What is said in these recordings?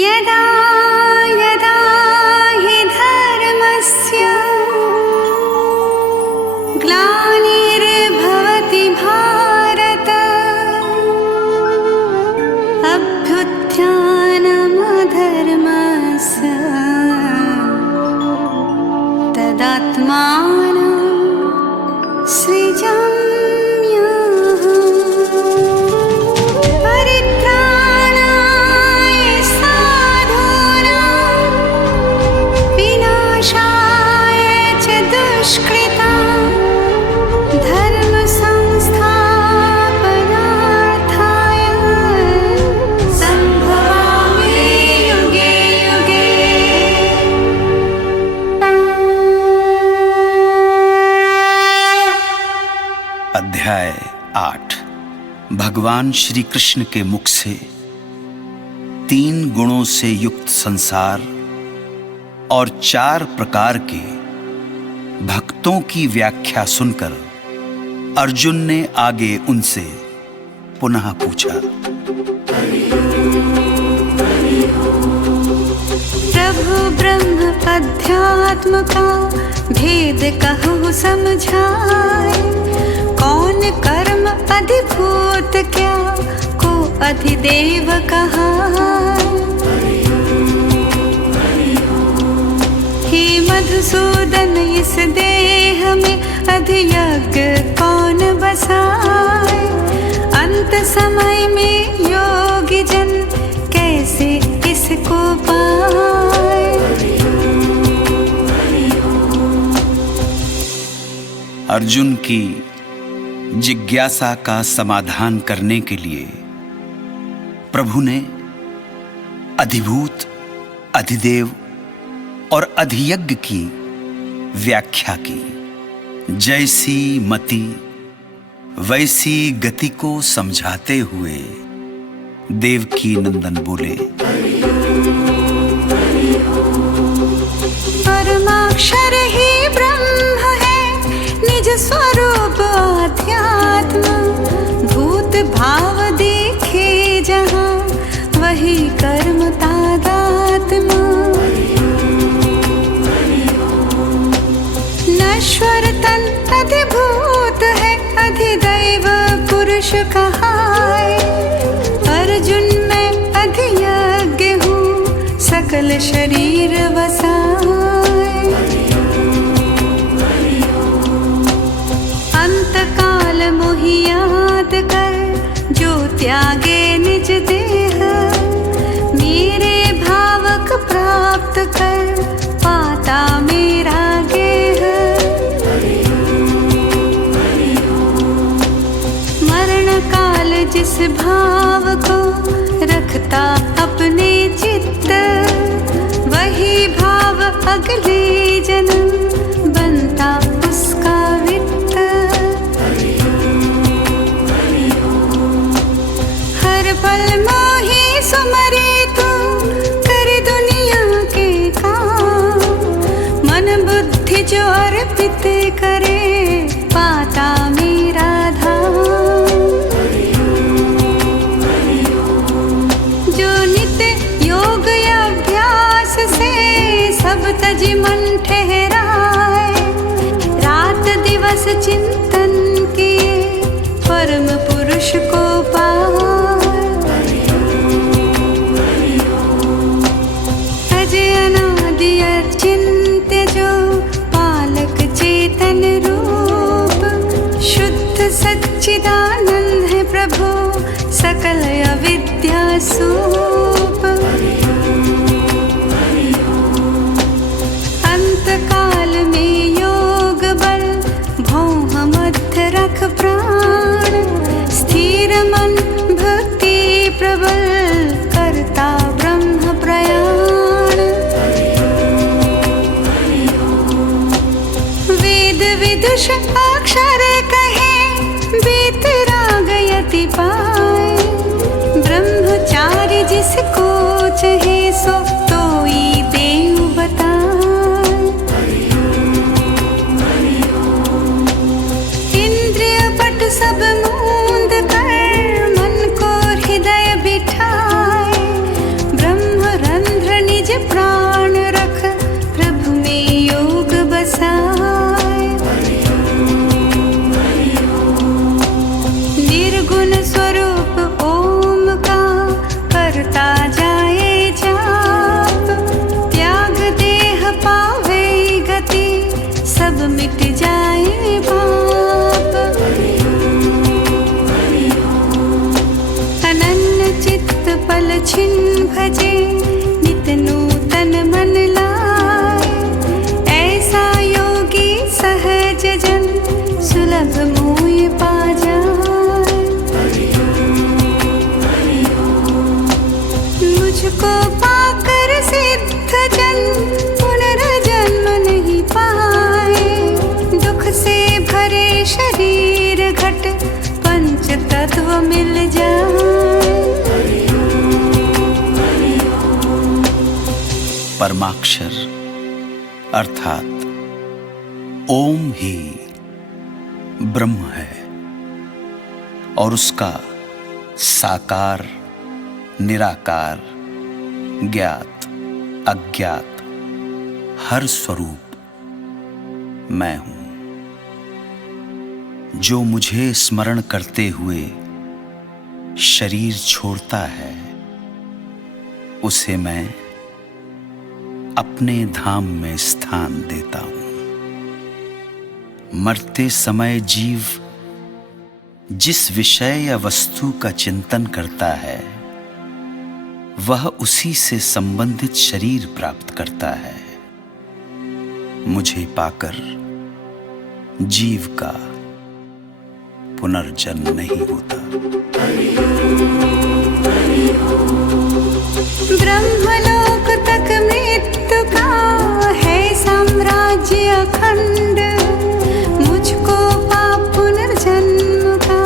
यदा यदा हि धर्मस्य ग्लानिर्भवति भारत अभ्युत्थानमधर्मस्य तदात्मानं सृजाम्यहम्। परित्राणाय साधूनां विनाशाय च दुष्कृतां धर्म संस्थापनार्थाय संभवामि युगे युगे। अध्याय 8। भगवान श्री कृष्ण के मुख से 3 गुणों से युक्त संसार और 4 प्रकार के भक्तों की व्याख्या सुनकर अर्जुन ने आगे उनसे पुनः पूछा। प्रभु ब्रह्म अध्यात्म का भेद कहु समझाए, कौन कर्म अधिभूत क्या को अधिदेव कहाए। हे मधुसूदन इस देह में अधियज्ञ कौन बसाए, अंत समय में योगी जन कैसे इसको पाए। अर्जुन की जिज्ञासा का समाधान करने के लिए प्रभु ने अधिभूत, अधिदेव और अधियज्ञ की व्याख्या की। जैसी मति वैसी गति को समझाते हुए देवकी नंदन बोले। परमाक्षर ही ब्रह्म है, निज स्वरूप अध्यात्म, भूत भाव देखे जहाँ वही कर्म तादात्म। नश्वर तन अधिभूत है, अधिदैव पुरुष कहाए। अर्जुन मैं अधियज्ञ हूँ, सकल शरीर वसाए। अंत काल मोहि याद कर, जो त्यागे निज देह, मेरे भावक प्राप्त कर पाता मेरा गेह। मरण काल जिस भाव को रखता अपने चित्त, वही भाव अगले जन्म बनता उसका वित्त। हर पल मोहि सुमरे तू, कर दुनिया के काम, मन बुद्धि जो अर्पित करे पाता मेरा धाम। जो नित्य योग अभ्यास से सब तजी मन ठहराए, रात दिवस चिंतन किए परम पुरुष को पाए। अजय अनादि अचिंत्य जो पालक चेतन रूप, शुद्ध सच्चिदानंद है प्रभु सकल अविद्या सूप। अंत काल में योग बल भौह मध्य रख प्राण, स्थिर मन भक्ति प्रबल करता ब्रह्म प्रयाण। वेद विदुष अक्षर कहे, वीतराग यति पाए। ब्रह्मचारी जिसको चहे सो तोई देव बताए। इंद्रिय पट सब मूंद कर, मन को हृदय बिठाए। ब्रह्म रंग छिन भजे नित नूतन मन लाए। ऐसा योगी सहज जन सुलभ मोय पा जाए। मुझको पाकर सिद्ध जन पुनर्जन्म नहीं पाए। दुख से भरे शरीर घट पंच तत्व मिल जाए। परमाक्षर अर्थात ओम ही ब्रह्म है और उसका साकार, निराकार, ज्ञात, अज्ञात हर स्वरूप मैं हूं। जो मुझे स्मरण करते हुए शरीर छोड़ता है, उसे मैं अपने धाम में स्थान देता हूं। मरते समय जीव जिस विषय या वस्तु का चिंतन करता है, वह उसी से संबंधित शरीर प्राप्त करता है। मुझे पाकर जीव का पुनर्जन्म नहीं होता। ब्रह्मलोक तक मृत्यु का है साम्राज्य अखंड। मुझको पाप पुनर्जन्म का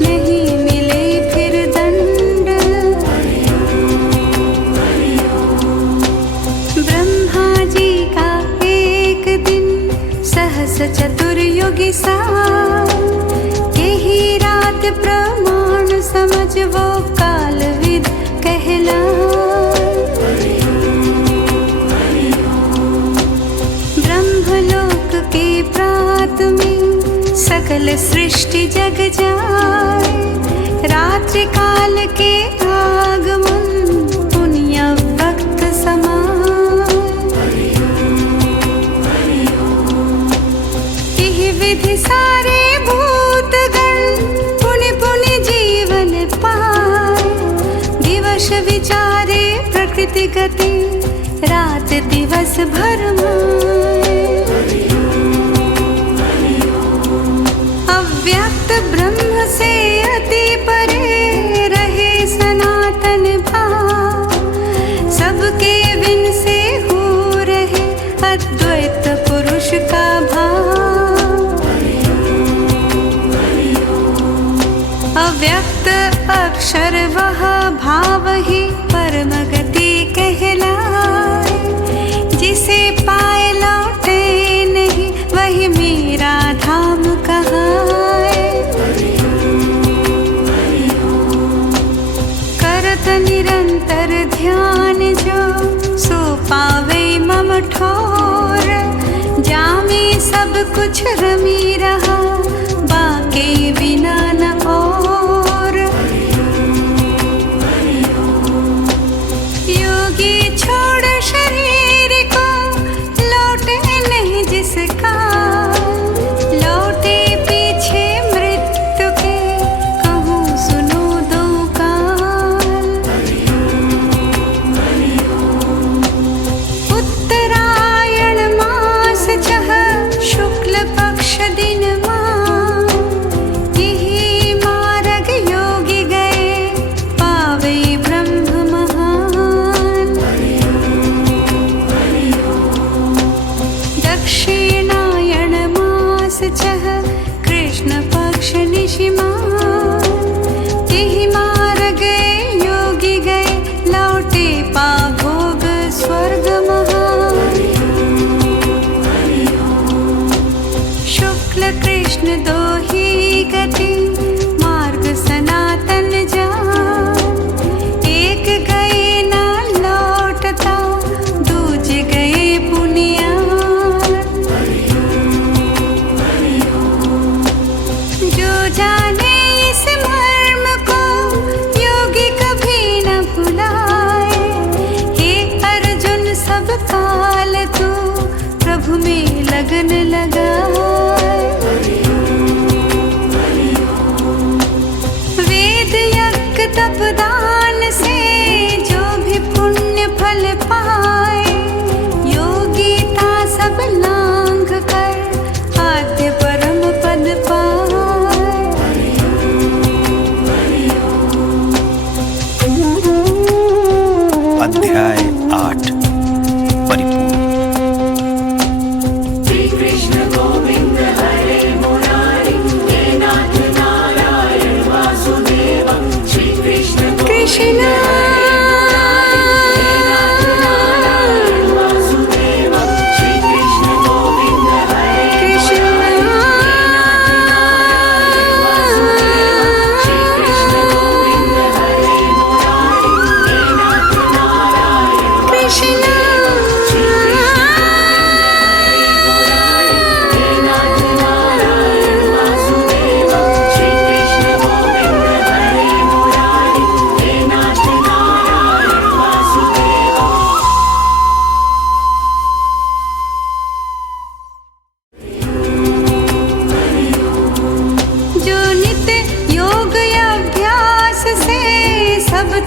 नहीं मिले फिर दंड। ब्रह्मा जी का एक दिन सहस चतुर्युगी सा। यही रात प्रमाण समझ वो कालविद कहला। ब्रह्मलोक के प्रात में सकल सृष्टि जग जाए। रात्रि काल के आगमन पुण्य भक्त समाए। यह विधि सारे भूतगण पुण्य पुण्य जीवन पाए। दिवस विचारे प्रकृति गति रात दिवस भर माए। अव्यक्त ब्रह्म से अति परे रहे सनातन भाव। सबके बिन से हो रहे अद्वैत पुरुष का भाव। अव्यक्त अक्षर वह भाव ही परम गति कहलाए। जिसे पाए लौटे नहीं वही मेरा धाम कहाए। करत निरंतर ध्यान जो सो पावे मम ठोर। जामे सब कुछ रमी रहा बाके बिना न और। योगी छोड़ शरीर को लौटे नहीं जिसका। लौटे पीछे मृत्यु के कहूँ सुनो दो काल। उत्तरायण मास छह शुक्ल पक्ष दिन मान। यही मार्ग योगी गए पावे ब्रह्म महान। दक्षिणायण मास छह कृष्ण पक्ष निशिमान। यही मार्ग योगी गए लौटे पा भोग स्वर्ग महान। शुक्ल कृष्ण दो ही गति मार्ग सनातन जान। एक गए ना लौटता दूजे गए पुनियान। जो जाने इस मर्म को योगी कभी न भुलाए। हे अर्जुन सब काल तू प्रभु में लगन लगाए। अध्याय 8 परिपूर्ण। श्री कृष्ण गोविंद हरे मुरारी, हे नाथ नारायण वासुदेव। श्री कृष्ण कृष्ण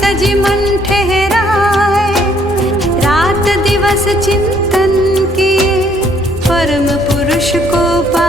तजी मन ठहराए, रात दिवस चिंतन किए परम पुरुष को पाए।